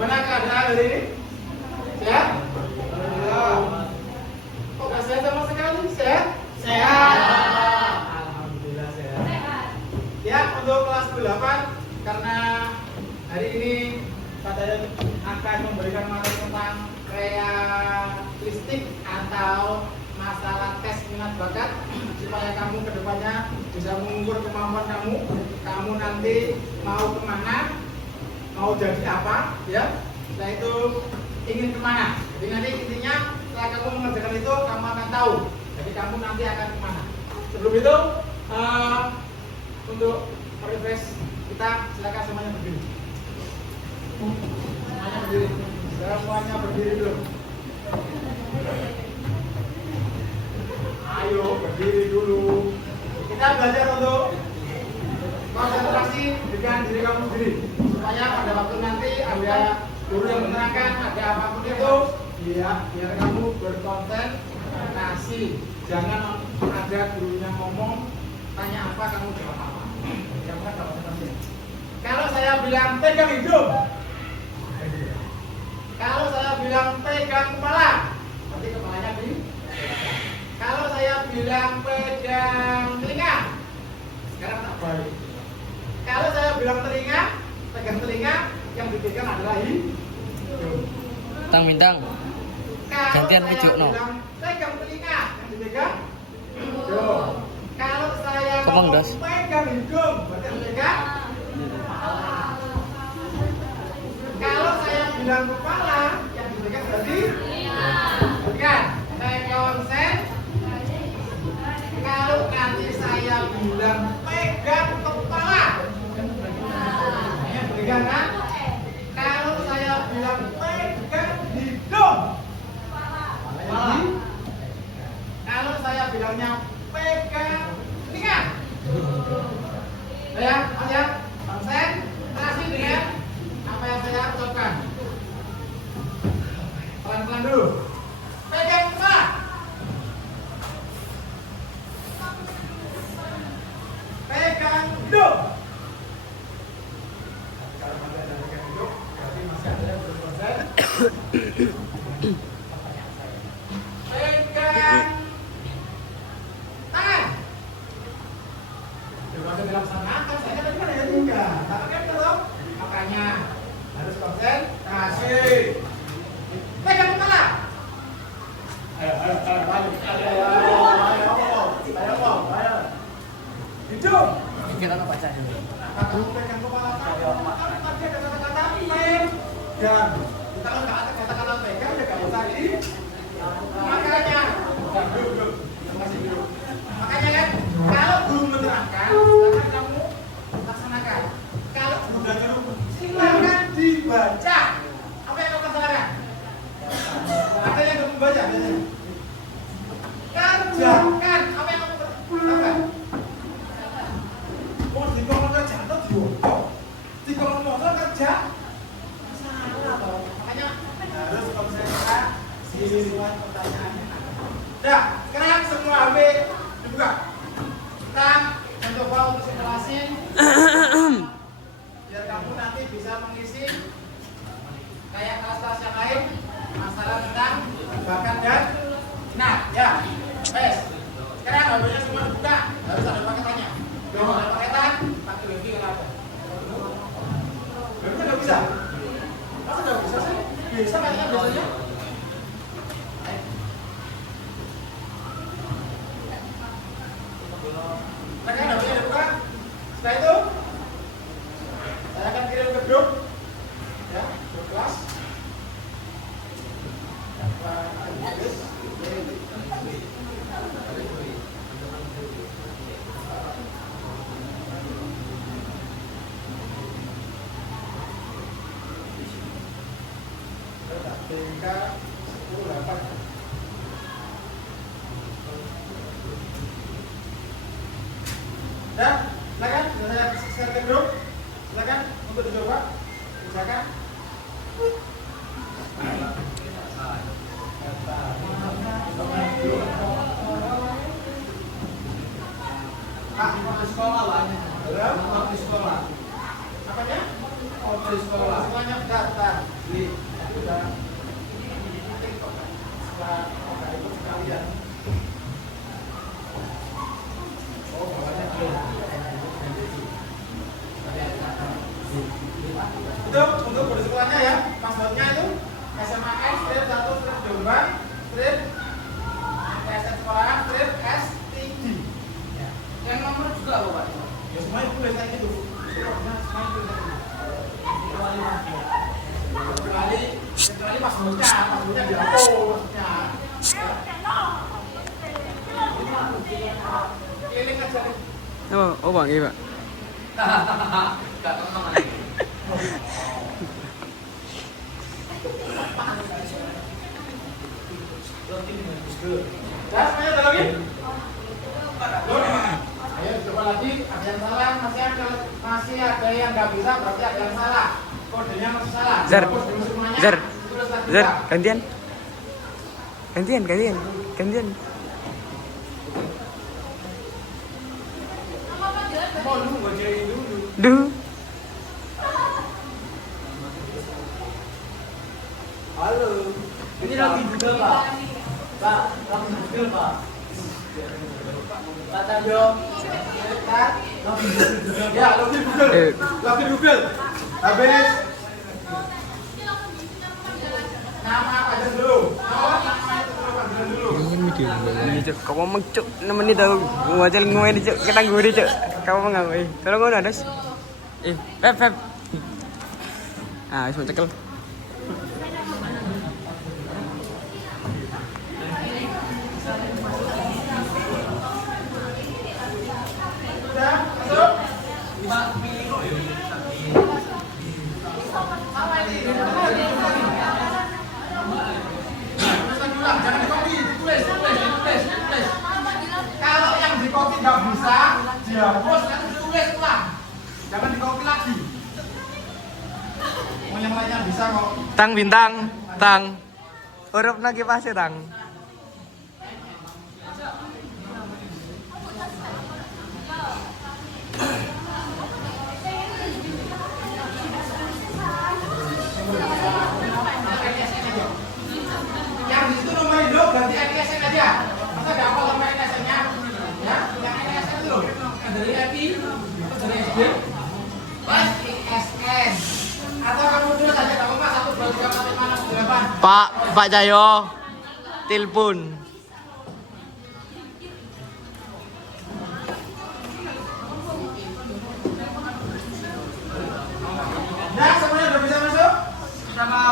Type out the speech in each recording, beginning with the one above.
Gimana keadaan hari ini? Sehat? Alhamdulillah. Kok nggak sehat sama sekali? Sehat? Sehat. Alhamdulillah sehat. Ya, untuk kelas 8 karena hari ini saya akan memberikan materi tentang realistik atau masalah tes minat bakat supaya kamu kedepannya bisa mengukur kemampuan kamu nanti mau kemana, mau jadi apa, ya, setelah itu ingin kemana. Jadi nanti intinya setelah kamu mengerjakan itu kamu akan tahu. Jadi kamu nanti akan kemana. Sebelum itu untuk refresh kita silakan semuanya berdiri. Semuanya berdiri dulu. Ayo berdiri dulu. Kita belajar untuk konsentrasi dengan diri kamu sendiri supaya pada waktu nanti ada guru yang menerangkan ada apapun itu, ya biar kamu berkonsentrasi. Jangan ada gurunya ngomong tanya apa kamu jawab apa. Kamu kan konsentrasi. Kalau saya bilang pegang hidung, kalau saya bilang pegang kepala, nanti kepalanya di. Kalau saya bilang pegang telinga, sekarang tak balik. Kalau saya bilang telinga, pegang telinga, yang dipegang adalah hidung. Bintang. Gantian Kalau saya no. bilang pegang telinga, yang dipegang hidung. Kalau saya ngomong pegang hidung, berarti yang dipegang kepala. Kalau saya bilang kepala, yang dipegang berarti kan? Saya konsen. Kalau nanti saya bilang pegang kepala, pegang kan? Kalau saya bilang pegang hidung, kepala. Kalau saya bilangnya pegang telinga, ya, konsentrasi dengan apa yang saya ucapkan. Pelan-pelan dulu. Pegang kepala. Pegang hidung. Kalau masih ada pegang hidung, berarti masih ada yang belum konsen. Pegang tangan. Coba saya dilaksanakan, saya kan tadi kan ada 3. Tapi kan belum. Makanya harus konsentrasi. Pegang kepala. Ayo. Hidung. Kita baca dulu. Kamu pegang kepala kamu. Tadi ada kata-kata pegang. Kita kan nggak ada kata-kata pegang, ya nggak usah di. Makanya, duduk. Masih duduk. Makanya kan, kalau guru menerangkan, silakan kamu laksanakan. Kalau guru dan guru, silakan dibaca. Apa yang kamu laksanakan? Ada yang kamu baca biasanya? Kerjakan. Apa yang kamu lakukan? Oh, di kolom kerja itu diwoto. Di kolom motor kerja salah toh. Makanya harus konsentrasi buat pertanyaannya. Nah, sekarang semua HP dibuka. Kita mencoba untuk simulasi biar kamu nanti bisa mengisi kayak kelas-kelas yang lain masalah tentang bakat dan nah, ya. Sekarang HP-nya semua dibuka, harus ada paketannya. Kalau ada paketan, pakai wifi kalau ada. Wifi nggak bisa? Masa nggak bisa sih? Bisa kayaknya biasanya. Mereka ada bisa dibuka. Setelah itu, saya akan kirim ke grup, ya, grup kelas. Tingkat 10-8. Ya, silakan, saya share ke grup. Silakan untuk dicoba. Silakan. Di sekolah lah. Di sekolah. Apanya? Di sekolah. Semuanya daftar. Itu untuk kode sekolahnya ya, passwordnya itu SMAN strip 1 strip Jombang strip TSN sekolah strip STD. Yang nomor juga loh Pak. Ya semuanya boleh kayak gitu. Kecuali passwordnya dihapus maksudnya. Keliling aja nih. Oh Bang, iya Pak. Enggak teman-teman lagi. Ya, semuanya udah lagi? Ayo coba lagi, ada yang salah, masih ada yang nggak bisa, berarti ada yang salah. Kodenya masih salah. Zar, Terus dulu semuanya, Zar, terus lagi Zar, buka. gantian. Mau lu ngerjain dulu. Duh. Halo. Ini lagi juga Pak. Pak, lagi juga Pak. Pak Cahyo. Ya, login Google. Login Google. Habis. Nama panggilan dulu. Panggilan dulu. Ini cuk, kau mau cuk, nemenin tau. Gua aja ngomongin cuk, kita gue cuk. Kau mau ngapain? Kalau gua ada. Pep. Ah, wis mau cekel. Sudah, masuk. Jangan di-copy, tulis. Kalau yang di-copy nggak bisa, dihapus, nanti tulis ulang. Jangan di-copy lagi. Mau yang lainnya bisa kok. Tang bintang, tang. Huruf lagi pasti tang. Yang di situ nomor hidup ganti NISN aja. Masa gak hafal sama NISN-nya? Ya, yang NISN itu loh. Yang dari RI atau dari SD? SISN. Atau kamu tulis aja gak apa-apa 1 2 3 4 5 6 7 8. Pak Cahyo, telepon. Nah, semuanya udah bisa masuk? Sama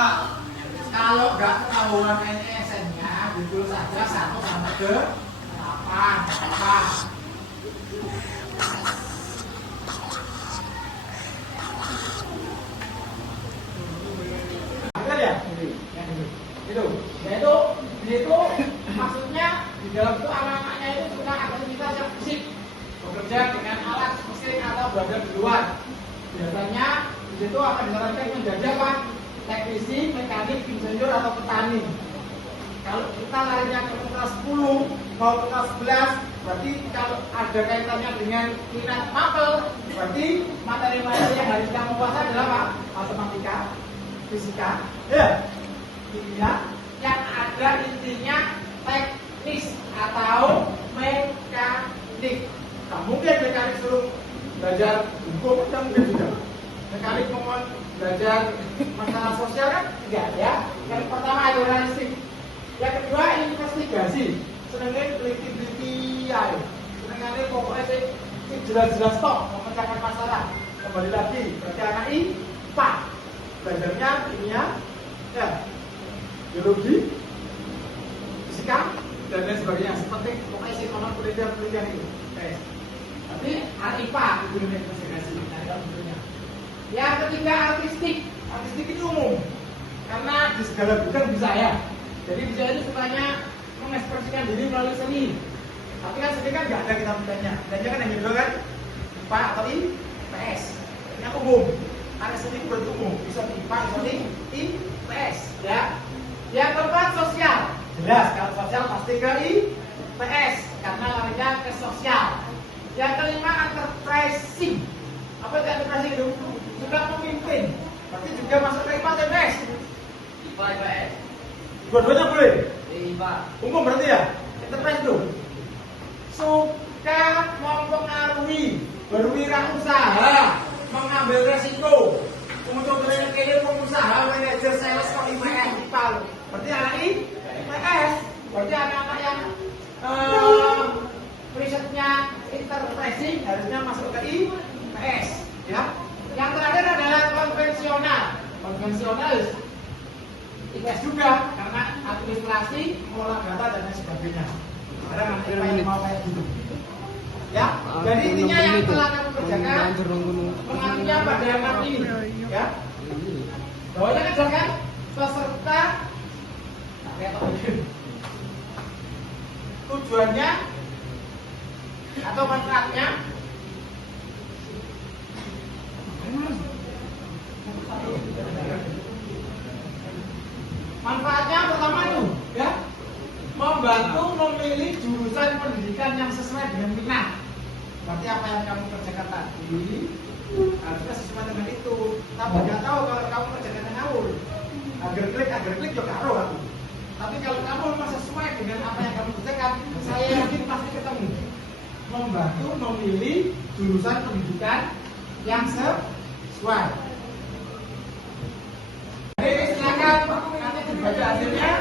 kalau nggak ketahuan NISN-nya, ditulis saja 1 sampai ke 8. Apa? Betul ya? Itu. Yaitu maksudnya di dalam itu anak-anaknya itu suka aktivitas yang fisik, bekerja dengan alat mesin atau belajar di luar. Biasanya di situ akan disarankan menjadi apa? Teknisi, mekanik, insinyur atau petani. Kalau kita larinya ke kelas 10 mau ke kelas 11, berarti kalau ada kaitannya dengan minat mapel, berarti materi-materi yang harus kita menguasai adalah apa? Matematika, fisika, kimia, yang ada intinya teknis atau mekanik. Nah, mungkin mekanik suruh belajar hukum, kan mungkin juga. Mekanik mohon belajar masalah sosial kan enggak ya. Yang pertama jurnalistik, yang kedua investigasi, senengnya teliti-teliti ya. Senengnya pokoknya sih jelas-jelas tok memecahkan masalah. Kembali lagi berarti anak IPA, belajarnya kimia, ya, biologi, fisika dan lain sebagainya. Seperti pokoknya sih orang penelitian itu. Tapi anak IPA itu investigasi. Yang ketiga artistik itu umum karena di segala bidang bisa ya. Jadi bisa itu sukanya mengekspresikan diri melalui seni. Tapi kan seni kan nggak ada kita bidangnya. Bidangnya kan yang gitu kan IPA atau IPS. Yang umum. Karena seni itu berarti umum. Bisa di IPA, bisa di IPS. Ya. Yang keempat sosial. Jelas kalau sosial pasti ke IPS karena larinya ke sosial. Yang kelima enterprising. Apa itu enterprising itu? Sudah memimpin, berarti juga masuk ke IPA TPS. IPA IPS. Dua-duanya boleh. Iya. Umum berarti ya? Enterprise tuh. Suka mempengaruhi berwirausaha, mengambil resiko untuk keliling pengusaha, manajer, sales, kok IPS, IPAL. Berarti anak IPS. Berarti anak-anak yang risetnya enterprising harusnya masuk ke IPS. Ya. Yang terakhir adalah konvensional. Konvensional IPS juga karena administrasi, mengolah data dan lain sebagainya. Sekarang nanti yang mau kayak gitu. Ya, jadi intinya yang telah kamu kerjakan mengaruhnya pada anak ini, ya. Bawahnya kerjakan peserta tujuannya atau manfaatnya. Manfaatnya pertama itu, ya, membantu memilih jurusan pendidikan yang sesuai dengan minat. Berarti apa yang kamu kerjakan tadi harusnya sesuai dengan itu. Tapi nggak tahu kalau kamu kerjakan yang ngawur. Agar klik juga karo aku. Tapi kalau kamu memang sesuai dengan apa yang kamu kerjakan, saya yakin pasti ketemu. Membantu memilih jurusan pendidikan yang sesuai. Jadi silakan nanti dibaca hasilnya.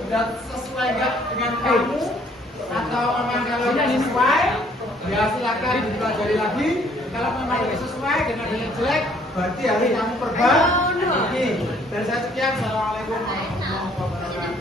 Sudah sesuai nggak dengan kamu atau memang kalau tidak sesuai, ya silakan dipelajari lagi. Kalau memang tidak sesuai dengan yang jelek, berarti harus kamu perbaiki. Dari saya sekian, assalamualaikum warahmatullahi wabarakatuh.